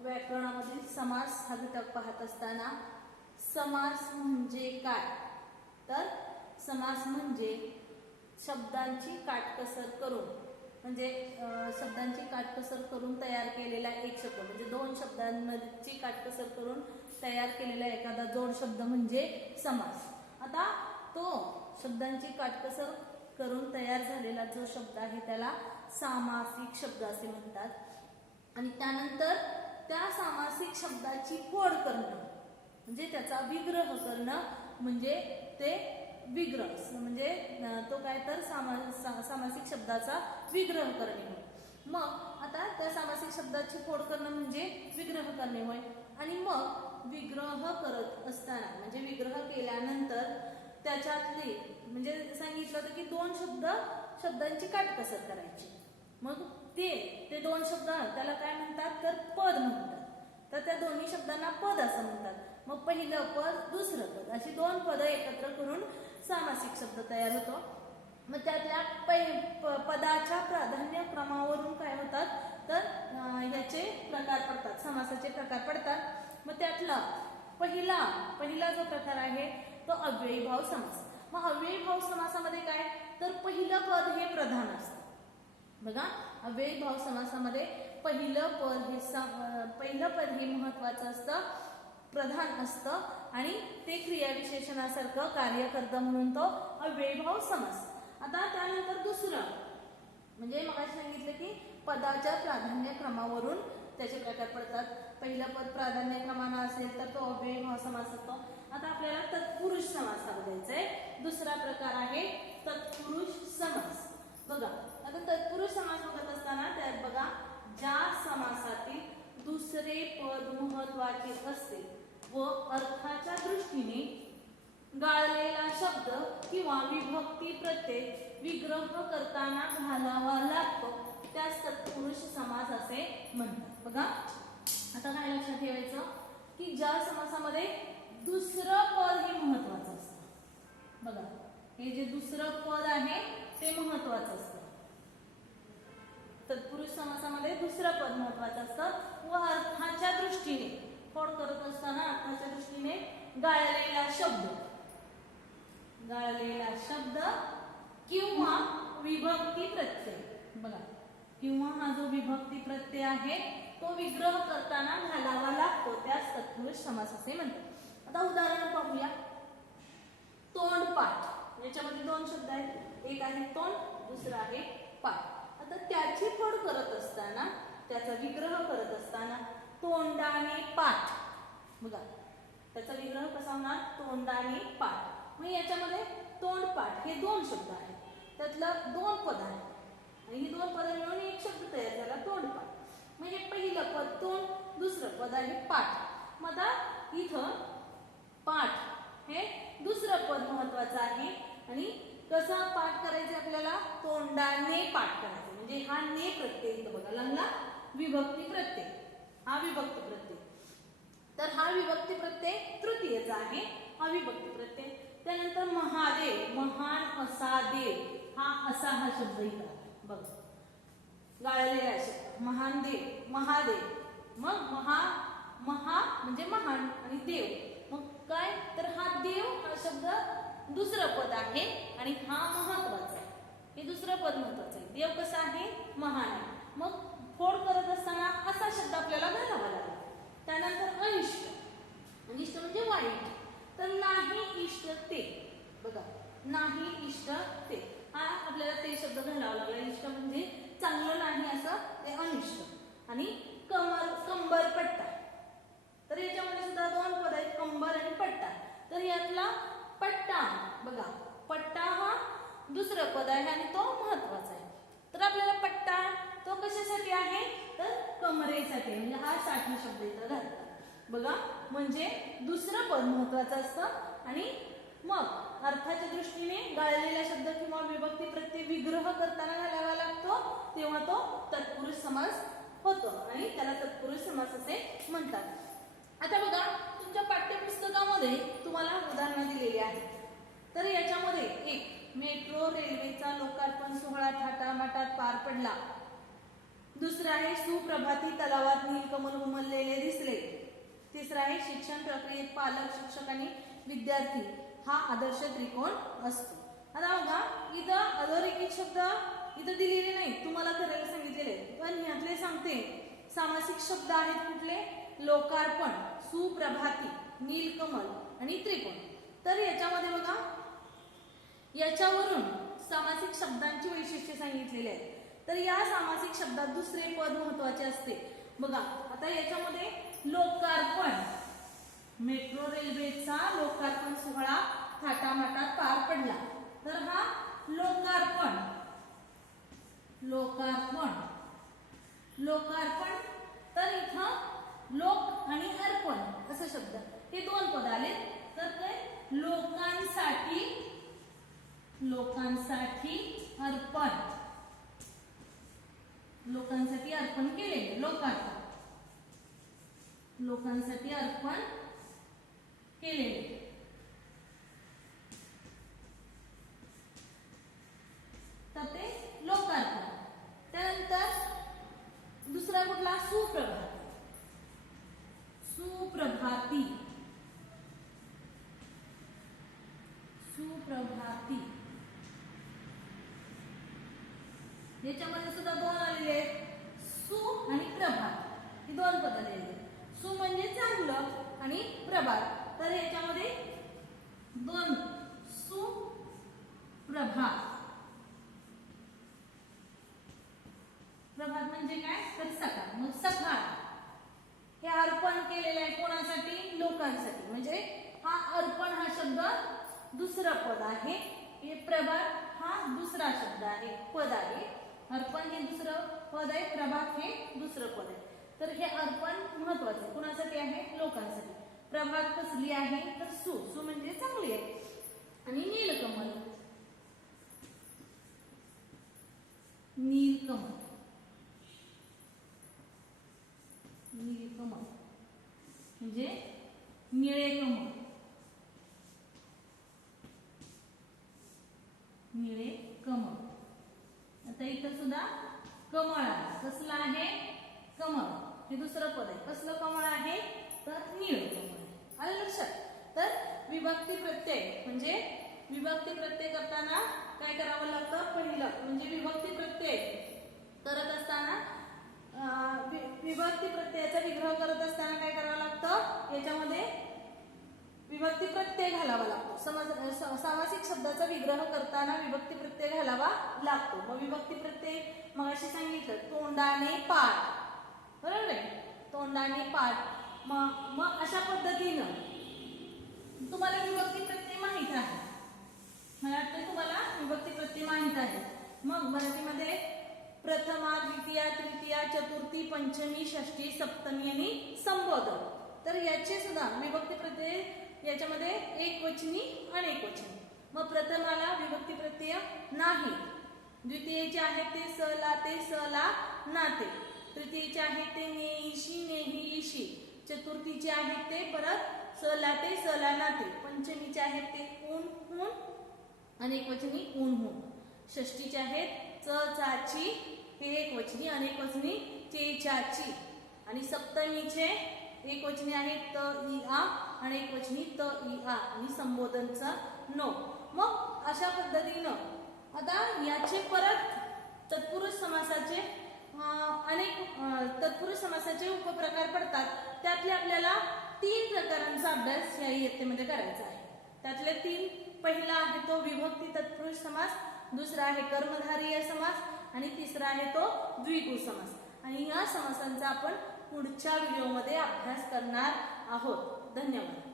व्याकरणामधील समास हा घटक पाहत असताना समास म्हणजे काय, तर समास म्हणजे शब्दांची काटकसर करून, म्हणजे शब्दांची काटकसर करून तयार केलेला एक शब्द, म्हणजे दोन शब्दांची काटकसर करून तयार केलेला एखादा जोड शब्द म्हणजे समास. आता तो शब्दांची काटकसर करून तयार झालेला जो शब्द आहे त्याला सामासिक शब्द असे म्हणतात. आणि त्यानंतर त्या सामासिक शब्दाची फोड करणं म्हणजे त्याचा विग्रह करणं म्हणजे ते विग्रह, म्हणजे तो काय तर सामासिक शब्दाचा विग्रह करणे होय. मग आता त्या सामासिक शब्दाची फोड करणं म्हणजे विग्रह करणे होय. आणि मग विग्रह करत असताना म्हणजे विग्रह केल्यानंतर त्याच्यातली म्हणजे सांगितलं होतं की दोन शब्दांची काटकसर करायची. मग ते दोन शब्द त्याला काय म्हणतात तर पद म्हणतात. तर त्या दोन्ही शब्दांना पद असं म्हणतात. मग पहिलं पद दुसरं पद अशी दोन पदं एकत्र करून सामासिक शब्द तयार होतो. मग त्यातल्या पदाच्या प्राधान्य क्रमावरून काय होतात तर याचे प्रकार पडतात, समासाचे प्रकार पडतात. मग त्यातला पहिला जो प्रकार आहे तो अव्ययीभाव समास. मग अव्ययीभाव समासामध्ये काय तर पहिलं पद हे प्रधान असतं. बघा, अव्ययीभाव समासामध्ये पहिलं पद हे महत्वाचं असतं, प्रधान असतं आणि ते क्रियाविशेषणासारखं कार्य करतं म्हणून तो अव्ययीभाव समास. आता त्यानंतर दुसरं म्हणजे मग सांगितलं की पदाच्या प्राधान्य क्रमावरून त्याचे प्रकार पडतात. पहिलं पद प्राधान्य क्रमानं असेल तर तो अव्ययीभाव समास असतो. आता आपल्याला तत्पुरुष समास बघायचा आहे. दुसरा प्रकार आहे तत्पुरुष समास. बघा, आता तत्पुरुष समास बघत असताना त्यात बघा ज्या समासातील दुसरे पद महत्वाचे असते व अर्थाच्या दृष्टीने गाळलेला शब्द किंवा विभक्ती प्रत्यय विग्रह करताना घालावा लागतो त्यास तत्पुरुष समास असे म्हणतात. बघा, आता काय लक्षात ठेवायचं की ज्या समासामध्ये दुसरं पद हे महत्वाचं असतं. बघा, हे जे दुसरं पद आहे ते महत्वाचं असतं. तत्पुरुष समासामध्ये दुसरं पद महत्वाचं असतं व अर्थाच्या दृष्टीने फोड करत असताना अर्थाच्या दृष्टीने गाळलेला शब्द किंवा विभक्ती प्रत्यय. बघा, किंवा हा जो विभक्ती प्रत्यय आहे तो विग्रह करताना घालावा लागतो त्यास तत्पुरुष समास असे म्हणतात. आता उदाहरण पाहूया. तोंडपाठ, याच्यामध्ये दोन शब्द आहेत, एक आहे तोंड, दुसरा आहे पाठ. आता त्याची फोड करत असताना त्याचा विग्रह करत असताना तोंडाने पाठ. बघा, त्याचा विग्रह कसा होणार तोंडाने पाठ. मग याच्यामध्ये तोंडपाठ हे दोन शब्द आहेत, त्यातलं दोन पद आहेत आणि ही दोन पद मिळून एक शब्द तयार झाला तोंडपाठ. म्हणजे पहिलं पद तोंड, दुसरं पद आहे पाठ. मग आता इथं पाठ हे दुसरं पद महत्वाचं आहे आणि कसं पाठ करायचं आपल्याला तोंडाने पाठ करायचं. म्हणजे हा ने प्रत्यय इथं बघा लागला विभक्ती प्रत्यय, हा विभक्ती प्रत्यय. तर हा विभक्ती प्रत्यय तृतीयचा आहे, हा विभक्ती प्रत्यय. त्यानंतर महादेव, महान असा देव, हा शब्द इथं बघा गाळलेला शब्द महान देव, महादेव. मग महा म्हणजे महान आणि देव. मग काय तर हा देव हा शब्द दुसरं पद आहे आणि हा महत्वाचा आहे, हे दुसरं पद महत्वाचं आहे. देव कसा आहे महान आहे. मग फोड करत असताना असा शब्द आपल्याला घालावा लागला. त्यानंतर अनिष्ट, अनिष्ट म्हणजे वाईट. तर नाही इष्ट ते. बघा, नाही इष्ट ते, हा आपल्याला ते शब्द घालावा लागला. इष्ट म्हणजे चांगलं नाही असं ते अनिष्ट. आणि कंबर पट्टा, तर याच्यामध्ये सुद्धा दोन पद आहेत कंबर आणि पट्टा. तर यातला पट्टा बघा, पट्टा हा दुसरं पद आहे आणि तो महत्वाचा आहे. तर आपल्याला पट्टा तो कशासाठी आहे तर कमरेसाठी, म्हणजे हा साठी शब्द इथं घालतात. बघा, म्हणजे दुसरं पद महत्वाचं असतं आणि मग अर्थाच्या दृष्टीने गाळलेला शब्द किंवा विभक्ती प्रत्यय विग्रह करताना घालावा लागतो तेव्हा तो तत्पुरुष समास होतो आणि त्याला तत्पुरुष समास असे म्हणतात. आता बघा, तुमच्या पाठ्यपुस्तकामध्ये तुम्हाला उदाहरणं दिलेली आहेत. तर याच्यामध्ये एक मेट्रो रेल्वेचा लोकार्पण सोहळा थाटामाटात पार पडला. दुसरं आहे सुप्रभाती तलावात नीलकमल उमललेले दिसले. तिसरं आहे शिक्षण प्रक्रियेत पालक, शिक्षक आणि विद्यार्थी हा आदर्श त्रिकोण असतो. आता बघा इथं अधोरेखित शब्द इथं दिलेले नाही, तुम्हाला करायला सांगितलेले, पण यातले सांगते. सामासिक शब्द आहेत कुठले? लोकार्पण, सुप्रभाती, नीलकमल आणि त्रिकोण. तर याच्यामध्ये बघा याच्यावरून सामासिक शब्दांची वैशिष्ट्ये सांगितलेली आहेत. तर या सामासिक शब्दात दुसरे पद महत्वाचे असते. बघा आता याच्यामध्ये लोकार्पण, मेट्रो रेल्वेचा लोकार्पण सोहळा थाटामाटात पार पडला. तर हा लोकार्पण, लोकार्पण, लोकार्पण. तर इथं लोक आणि अर्पण असं शब्द हे दोन पद आले. तर ते लोकांसाठी, लोकांसाठी अर्पण, लोकांसाठी अर्पण केले, लोकार्पण, लोकांसाठी अर्पण केलेले. तर ते लोकार्पण. त्यानंतर दुसरा कुठला? सुप्रभाती, सुप्रभाती, सुप्रभाती. याच्यामध्ये सुद्धा दोन आलेले आहेत, सु आणि प्रभात ही दोन पद आलेली आहेत. सु म्हणजे चांगलं आणि प्रभात. तर याच्यामध्ये दोन, सुप्रभात. प्रभात म्हणजे काय? तर सकाळ. मग सकाळ हे अर्पण केलेलं आहे कोणासाठी? लोकांसाठी. म्हणजे हा अर्पण हा शब्द दुसरा पद आहे, हे प्रभात हा दुसरा शब्द आहे, पद आहे. अर्पण हे दुसरं पद आहे, प्रभात हे दुसरं पद आहे. तर हे अर्पण महत्वाचे आहे, कोणासाठी आहे? लोकांसाठी. प्रभात कसली आहे? तर सु, सु म्हणजे चांगली आहे. आणि नीलकमल, नीलकमल, नीलकमल म्हणजे निळे कमल, निळे कमल. आता इथं सुद्धा कमळ आहे. कसलं आहे? कमळ हे दुसरं पद आहे. कसलं कमळ आहे? तर निळे कमळ. आलं लक्षात? तर विभक्ती प्रत्यय म्हणजे विभक्ती प्रत्यय करताना काय करावं लागतं? पहिलं म्हणजे विभक्ती प्रत्यय करत असताना विभक्ती प्रत्ययाचा विग्रह करत असताना काय करावं लागतं? याच्यामध्ये विभक्ती प्रत्यय घालावा लागतो. सामासिक शब्दाचा विग्रह करताना विभक्ती प्रत्यय घालावा लागतो. मग विभक्ती प्रत्यय मगाशी सांगितलं तोंडाने पाठ, बरोबर आहे? तोंडाने पाठ. मग अशा पद्धतीनं तुम्हाला विभक्ती प्रत्यय माहित आहे. मला वाटतं तुम्हाला विभक्ती प्रत्यय माहित आहे. मग मराठीमध्ये प्रथमा, द्वितीया, तृतीया, चतुर्थी, पंचमी, षष्ठी, सप्तमी आणि संबोधन. तर याचे सुद्धा विभक्ती प्रत्यय याच्यामध्ये एकवचनी, अनेकवचनी. मग प्रथमाला विभक्ती प्रत्यय नाही. द्वितीयेचे आहेत ते स, ला, ते, स, ला, नाते. तृतीयेचे आहेत ते नेईशी, नेही, इशी. चतुर्थीचे आहेत ते परत स, ला, ते, स, ला, नाते. पंचमीचे आहेत ते ऊन, हून, अनेकवचनी, ऊन, हून. षष्टीचे आहेत च, चाची हे एकवचनी, अनेकवचनी चे, चाची. आणि सप्तमीचे एकवचनी आहेत त, इ, आ, अनेकवचनी त, इ, आ. आणि संबोधनचा नो. मग अशा पद्धतीनं आता याचे परत तत्पुरुष समासाचे अनेक तत्पुरुष समासाचे उपप्रकार पडतात. त्यातले आपल्याला 3 प्रकारांचा अभ्यास या इयत्तेमध्ये करायचा आहे. त्यातले 3, पहिला आहे तो विभक्ती तत्पुरुष समास, दुसरा आहे कर्मधारय समास आणि तिसरा आहे तो द्विगु समास. आणि या समासांचा आपण पुढच्या व्हिडिओमध्ये अभ्यास करणार आहोत. धन्यवाद.